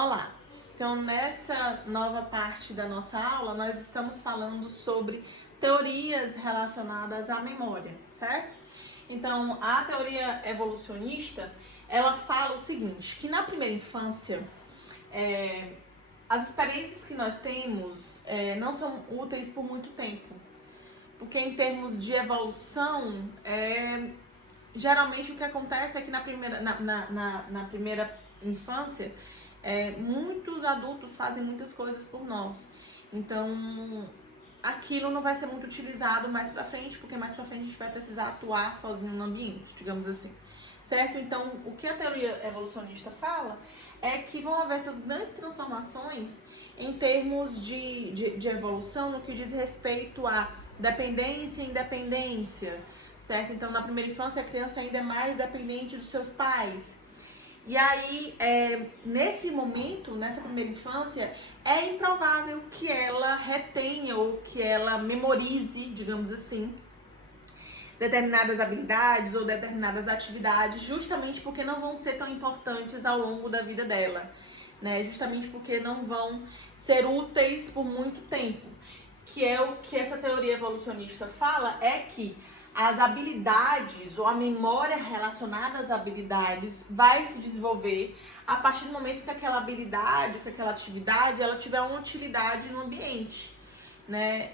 Olá! Então, nessa nova parte da nossa aula, nós estamos falando sobre teorias relacionadas à memória, certo? Então, a teoria evolucionista, ela fala o seguinte, que na primeira infância, as experiências que nós temos não são úteis por muito tempo, porque em termos de evolução, geralmente o que acontece é que na primeira infância, muitos adultos fazem muitas coisas por nós. Então, aquilo não vai ser muito utilizado mais pra frente, porque mais pra frente a gente vai precisar atuar sozinho no ambiente, digamos assim. Certo? Então, o que a teoria evolucionista fala é que vão haver essas grandes transformações em termos de evolução no que diz respeito a dependência e independência, certo? Então, na primeira infância, a criança ainda é mais dependente dos seus pais. E aí, nesse momento, nessa primeira infância, é improvável que ela retenha ou que ela memorize, digamos assim, determinadas habilidades ou determinadas atividades, justamente porque não vão ser tão importantes ao longo da vida dela, né? Justamente porque não vão ser úteis por muito tempo. Que é o que essa teoria evolucionista fala, é que as habilidades ou a memória relacionada às habilidades vai se desenvolver a partir do momento que aquela habilidade, que aquela atividade, ela tiver uma utilidade no ambiente, né?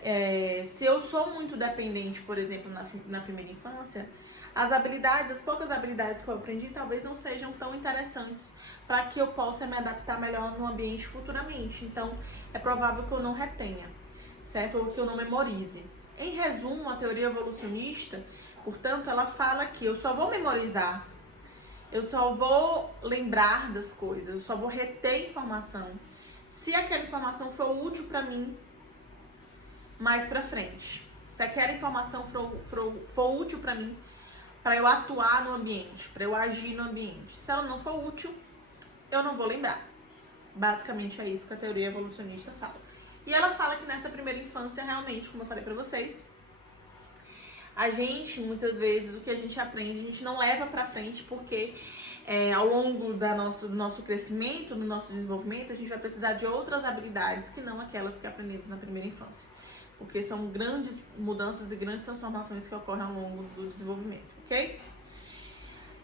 Se eu sou muito dependente, por exemplo, na primeira infância, as poucas habilidades que eu aprendi talvez não sejam tão interessantes para que eu possa me adaptar melhor no ambiente futuramente. Então, é provável que eu não retenha, certo? Ou que eu não memorize. Em resumo, a teoria evolucionista, portanto, ela fala que eu só vou memorizar, eu só vou lembrar das coisas, eu só vou reter informação se aquela informação for útil para mim mais pra frente. Se aquela informação for útil para mim, para eu atuar no ambiente, para eu agir no ambiente. Se ela não for útil, eu não vou lembrar. Basicamente é isso que a teoria evolucionista fala. E ela fala que nessa primeira infância, realmente, como eu falei pra vocês, a gente, muitas vezes, o que a gente aprende, a gente não leva pra frente, porque ao longo do nosso crescimento, do nosso desenvolvimento, a gente vai precisar de outras habilidades que não aquelas que aprendemos na primeira infância. Porque são grandes mudanças e grandes transformações que ocorrem ao longo do desenvolvimento, ok?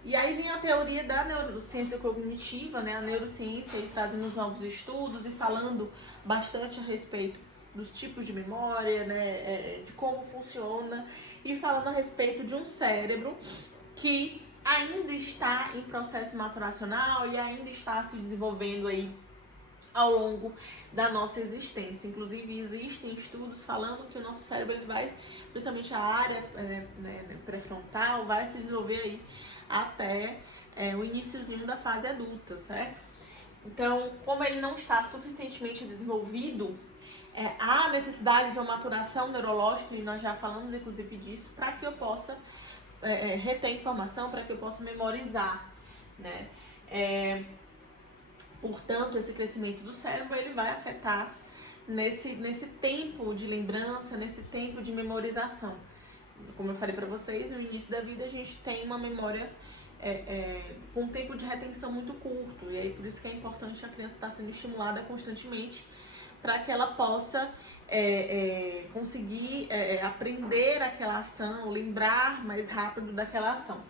E aí vem a teoria da neurociência cognitiva, né? A neurociência aí trazendo os novos estudos e falando bastante a respeito dos tipos de memória, né? De como funciona e falando a respeito de um cérebro que ainda está em processo maturacional e ainda está se desenvolvendo aí ao longo da nossa existência. Inclusive, existem estudos falando que o nosso cérebro, ele vai, principalmente a área pré-frontal, vai se desenvolver aí até o iniciozinho da fase adulta, certo? Então, como ele não está suficientemente desenvolvido, há necessidade de uma maturação neurológica, e nós já falamos inclusive disso, para que eu possa reter informação, para que eu possa memorizar, né? Portanto, esse crescimento do cérebro, ele vai afetar nesse tempo de lembrança, nesse tempo de memorização. Como eu falei para vocês, no início da vida a gente tem uma memória com um tempo de retenção muito curto. E aí por isso que é importante a criança estar sendo estimulada constantemente para que ela possa conseguir aprender aquela ação, lembrar mais rápido daquela ação.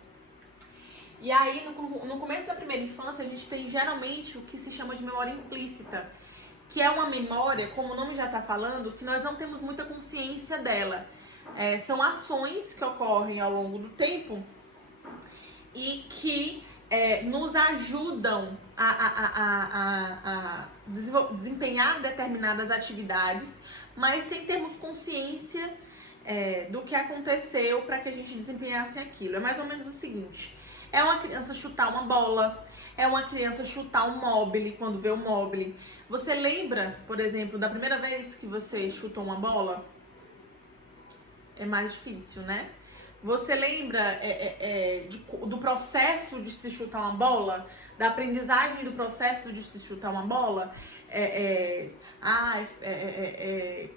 E aí, no começo da primeira infância, a gente tem geralmente o que se chama de memória implícita, que é uma memória, como o nome já está falando, que nós não temos muita consciência dela. São ações que ocorrem ao longo do tempo e que nos ajudam a desempenhar determinadas atividades, mas sem termos consciência do que aconteceu para que a gente desempenhasse aquilo. É mais ou menos o seguinte: é uma criança chutar uma bola, é uma criança chutar um móvel quando vê o móvel. Você lembra, por exemplo, da primeira vez que você chutou uma bola? É mais difícil, né? Você lembra do processo de se chutar uma bola? Da aprendizagem do processo de se chutar uma bola?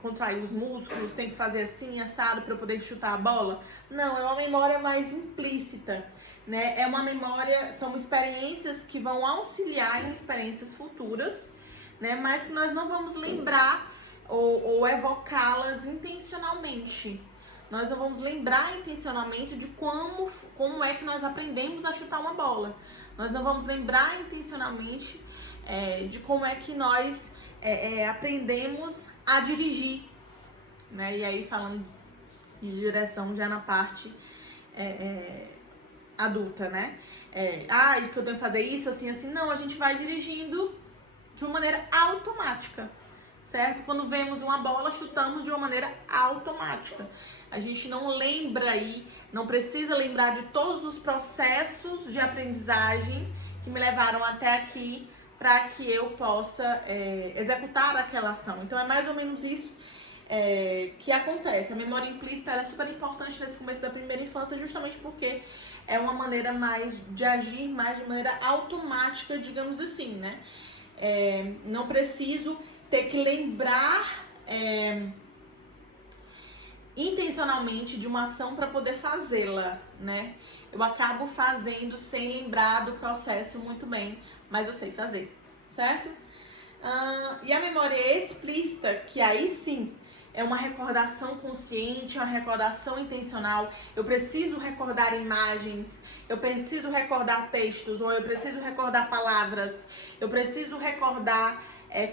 contrair os músculos, tem que fazer assim, assado para poder chutar a bola. Não, é uma memória mais implícita, né? É uma memória, são experiências que vão auxiliar em experiências futuras, né? Mas que nós não vamos lembrar ou evocá-las intencionalmente. Nós não vamos lembrar intencionalmente de como é que nós aprendemos a chutar uma bola. Nós não vamos lembrar intencionalmente de como é que nós aprendemos a dirigir, né? E aí falando de direção já na parte adulta, né? E que eu tenho que fazer isso, assim, assim. Não, a gente vai dirigindo de uma maneira automática, certo? Quando vemos uma bola, chutamos de uma maneira automática. A gente não lembra aí, não precisa lembrar de todos os processos de aprendizagem que me levaram até aqui para que eu possa executar aquela ação. Então é mais ou menos isso que acontece. A memória implícita ela é super importante nesse começo da primeira infância, justamente porque é uma maneira mais de agir, mais de maneira automática, digamos assim, né? Não preciso ter que lembrar intencionalmente de uma ação para poder fazê-la, né? Eu acabo fazendo sem lembrar do processo muito bem, mas eu sei fazer, certo? E a memória explícita, que aí sim é uma recordação consciente, uma recordação intencional. Eu preciso recordar imagens, eu preciso recordar textos, ou eu preciso recordar palavras, eu preciso recordar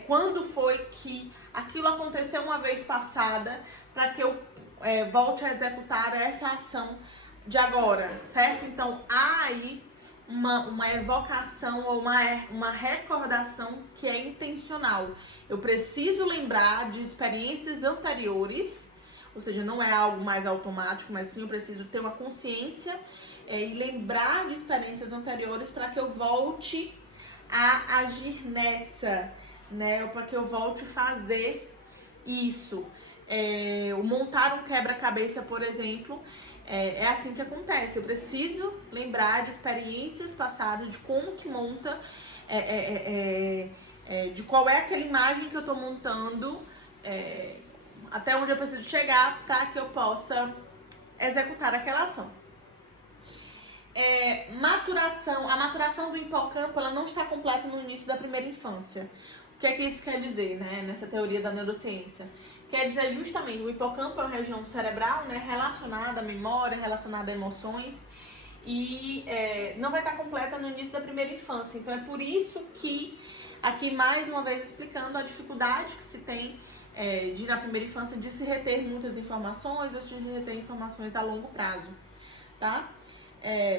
quando foi que aquilo aconteceu uma vez passada, para que eu volte a executar essa ação de agora, certo? Então, há aí uma evocação ou uma recordação que é intencional. Eu preciso lembrar de experiências anteriores, ou seja, não é algo mais automático, mas sim eu preciso ter uma consciência e lembrar de experiências anteriores para que eu volte a agir nessa, né? Para que eu volte a fazer isso. O montar um quebra-cabeça, por exemplo, é assim que acontece. Eu preciso lembrar de experiências passadas, de como que monta, de qual é aquela imagem que eu estou montando, até onde eu preciso chegar para que eu possa executar aquela ação. A maturação do hipocampo ela não está completa no início da primeira infância. O que é que isso quer dizer, né, nessa teoria da neurociência? Quer dizer justamente, o hipocampo é uma região cerebral, né, relacionada à memória, relacionada a emoções, e não vai estar completa no início da primeira infância. Então é por isso que, aqui mais uma vez explicando a dificuldade que se tem na primeira infância de se reter muitas informações, ou de se reter informações a longo prazo, tá?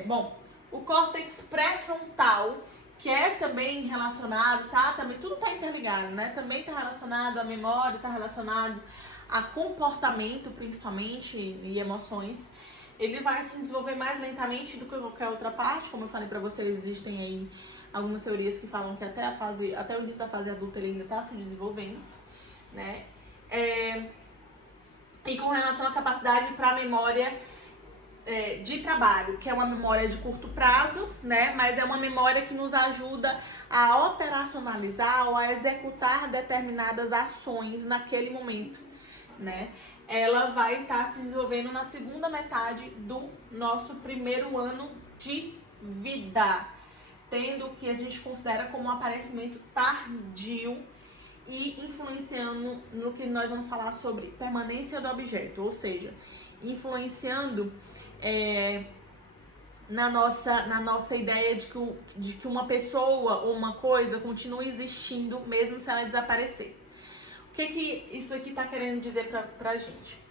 Bom, o córtex pré-frontal, que é também relacionado, tá? Também tudo tá interligado, né? Também tá relacionado à memória, tá relacionado a comportamento, principalmente, e emoções. Ele vai se desenvolver mais lentamente do que qualquer outra parte. Como eu falei pra vocês, existem aí algumas teorias que falam que até o início da fase adulta ele ainda tá se desenvolvendo, né? E com relação à capacidade para memória de trabalho, que é uma memória de curto prazo, né? Mas é uma memória que nos ajuda a operacionalizar ou a executar determinadas ações naquele momento, né? Ela vai estar se desenvolvendo na segunda metade do nosso primeiro ano de vida, tendo o que a gente considera como um aparecimento tardio e influenciando no que nós vamos falar sobre permanência do objeto, ou seja, influenciando na nossa ideia de que uma pessoa ou uma coisa continua existindo mesmo se ela desaparecer. O que isso aqui está querendo dizer pra gente?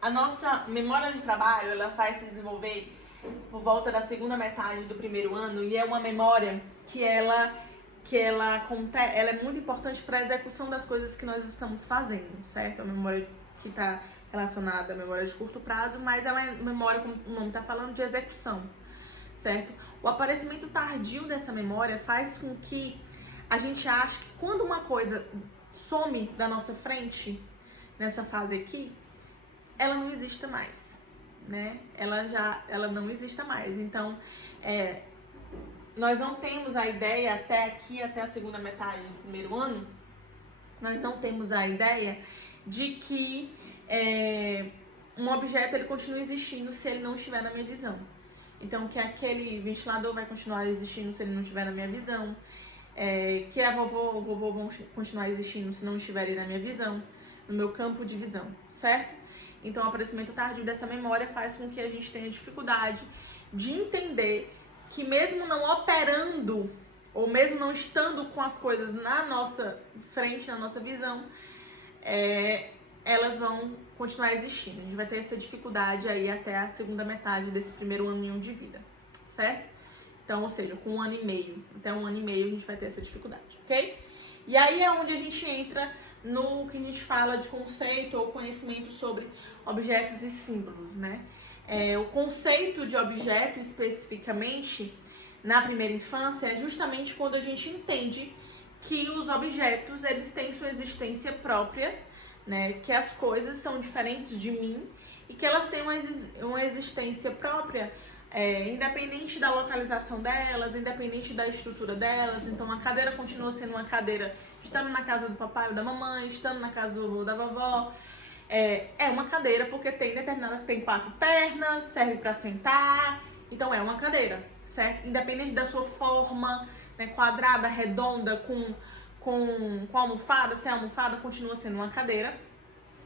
A nossa memória de trabalho ela vai se desenvolver por volta da segunda metade do primeiro ano e é uma memória que ela é muito importante para a execução das coisas que nós estamos fazendo, certo? A memória que está relacionada à memória de curto prazo, mas é uma memória, como o nome está falando, de execução, certo? O aparecimento tardio dessa memória faz com que a gente ache que quando uma coisa some da nossa frente, nessa fase aqui, ela não existe mais, né? Ela não existe mais. Então, nós não temos a ideia até aqui, até a segunda metade do primeiro ano, nós não temos a ideia de que um objeto ele continua existindo se ele não estiver na minha visão. Então, que aquele ventilador vai continuar existindo se ele não estiver na minha visão, que a vovó ou o vovô vão continuar existindo se não estiverem na minha visão, no meu campo de visão, certo? Então, o aparecimento tardio dessa memória faz com que a gente tenha dificuldade de entender que mesmo não operando, ou mesmo não estando com as coisas na nossa frente, na nossa visão, elas vão continuar existindo. A gente vai ter essa dificuldade aí até a segunda metade desse primeiro aninho de vida, certo? Então, ou seja, com 1 ano e meio, até 1 ano e meio a gente vai ter essa dificuldade, ok? E aí é onde a gente entra no que a gente fala de conceito ou conhecimento sobre objetos e símbolos, né? O conceito de objeto, especificamente, na primeira infância, é justamente quando a gente entende que os objetos, eles têm sua existência própria, né? Que as coisas são diferentes de mim e que elas têm uma existência própria, independente da localização delas, independente da estrutura delas. Então, a cadeira continua sendo uma cadeira estando na casa do papai ou da mamãe, estando na casa do vovô ou da vovó. É uma cadeira porque tem 4 pernas, serve para sentar, então é uma cadeira, certo? Independente da sua forma, né, quadrada, redonda, com almofada, sem almofada, continua sendo uma cadeira,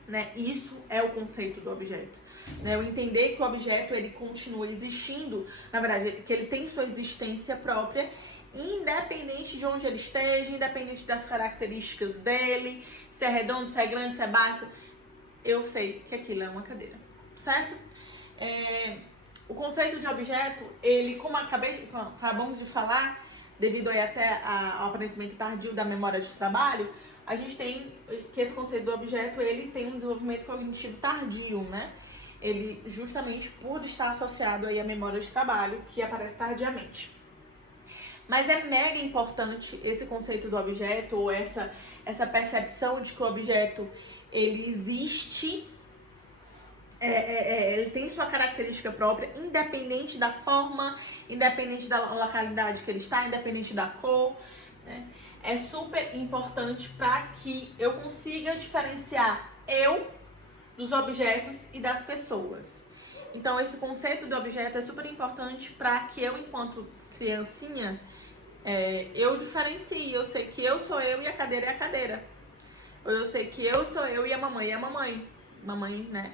né? Isso é o conceito do objeto, né? Eu entender que o objeto ele continua existindo, na verdade, que ele tem sua existência própria, independente de onde ele esteja, independente das características dele, se é redondo, se é grande, se é baixo. Eu sei que aquilo é uma cadeira, certo? O conceito de objeto, ele, como acabamos de falar, devido aí até ao aparecimento tardio da memória de trabalho, a gente tem que esse conceito do objeto, ele tem um desenvolvimento cognitivo tardio, né? Ele, justamente por estar associado aí à memória de trabalho, que aparece tardiamente. Mas é mega importante esse conceito do objeto, ou essa percepção de que o objeto ele existe, ele tem sua característica própria, independente da forma, independente da localidade que ele está, independente da cor, né? É super importante para que eu consiga diferenciar eu dos objetos e das pessoas. Então, esse conceito do objeto é super importante para que eu, enquanto criancinha, eu diferencie. Eu sei que eu sou eu e a cadeira é a cadeira. Eu sei que eu sou eu e a mamãe é a mamãe. Mamãe, né?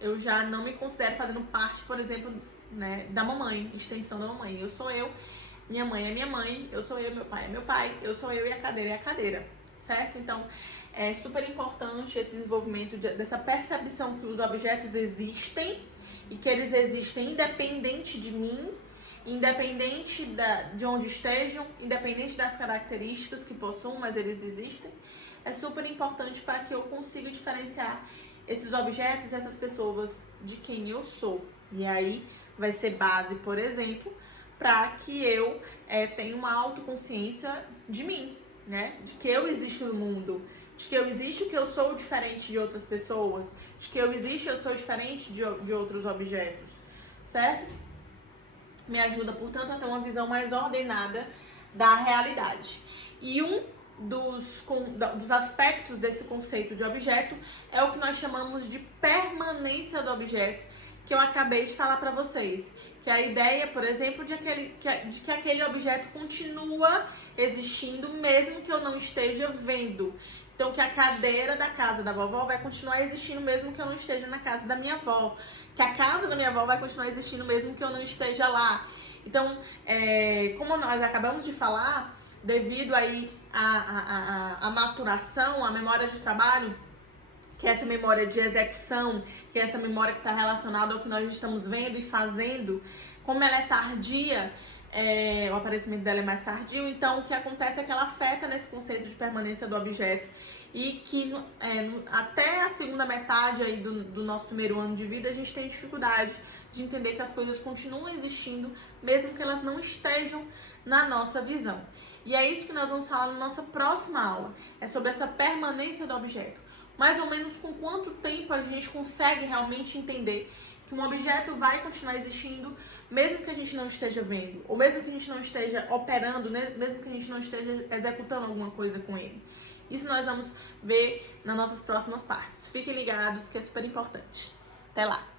Eu já não me considero fazendo parte, por exemplo, né, da mamãe, extensão da mamãe. Eu sou eu, minha mãe é minha mãe, eu sou eu, meu pai é meu pai, eu sou eu e a cadeira é a cadeira, certo? Então, é super importante esse desenvolvimento dessa percepção que os objetos existem e que eles existem independente de mim, independente de onde estejam, independente das características que possuam, mas eles existem. É super importante para que eu consiga diferenciar esses objetos e essas pessoas de quem eu sou. E aí vai ser base, por exemplo, para que eu tenha uma autoconsciência de mim, né? De que eu existo no mundo, de que eu existo, que eu sou diferente de outras pessoas, de que eu existo, eu sou diferente de outros objetos, certo? Me ajuda, portanto, a ter uma visão mais ordenada da realidade. E dos aspectos desse conceito de objeto é o que nós chamamos de permanência do objeto, que eu acabei de falar para vocês. Que é a ideia, por exemplo, de que aquele objeto continua existindo mesmo que eu não esteja vendo. Então, que a cadeira da casa da vovó vai continuar existindo mesmo que eu não esteja na casa da minha avó. Que a casa da minha avó vai continuar existindo mesmo que eu não esteja lá. Então, como nós acabamos de falar, devido aí à maturação, à memória de trabalho, que é essa memória de execução, que é essa memória que está relacionada ao que nós estamos vendo e fazendo, como ela é tardia, o aparecimento dela é mais tardio, então o que acontece é que ela afeta nesse conceito de permanência do objeto e que até a segunda metade aí do nosso primeiro ano de vida a gente tem dificuldade de entender que as coisas continuam existindo, mesmo que elas não estejam na nossa visão. E é isso que nós vamos falar na nossa próxima aula, é sobre essa permanência do objeto. Mais ou menos com quanto tempo a gente consegue realmente entender que um objeto vai continuar existindo mesmo que a gente não esteja vendo, ou mesmo que a gente não esteja operando, né? Mesmo que a gente não esteja executando alguma coisa com ele. Isso nós vamos ver nas nossas próximas partes. Fiquem ligados que é super importante. Até lá!